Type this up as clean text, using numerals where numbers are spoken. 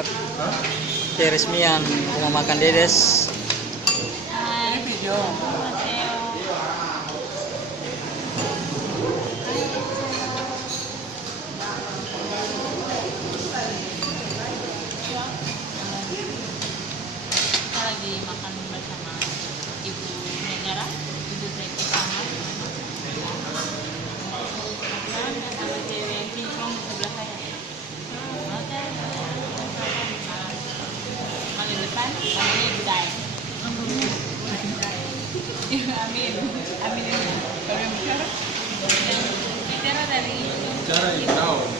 siap. Resmian rumah makan Dedes. Ini video. Kita lagi makan bersama Ibu Negara, Ibu saya bersama. Sama cewek yang kinclong di sebelah saya. Oke, paling depan, paling Ibu Dai. Amin, amin. Kalau yang bicara dari Cara itu tahu.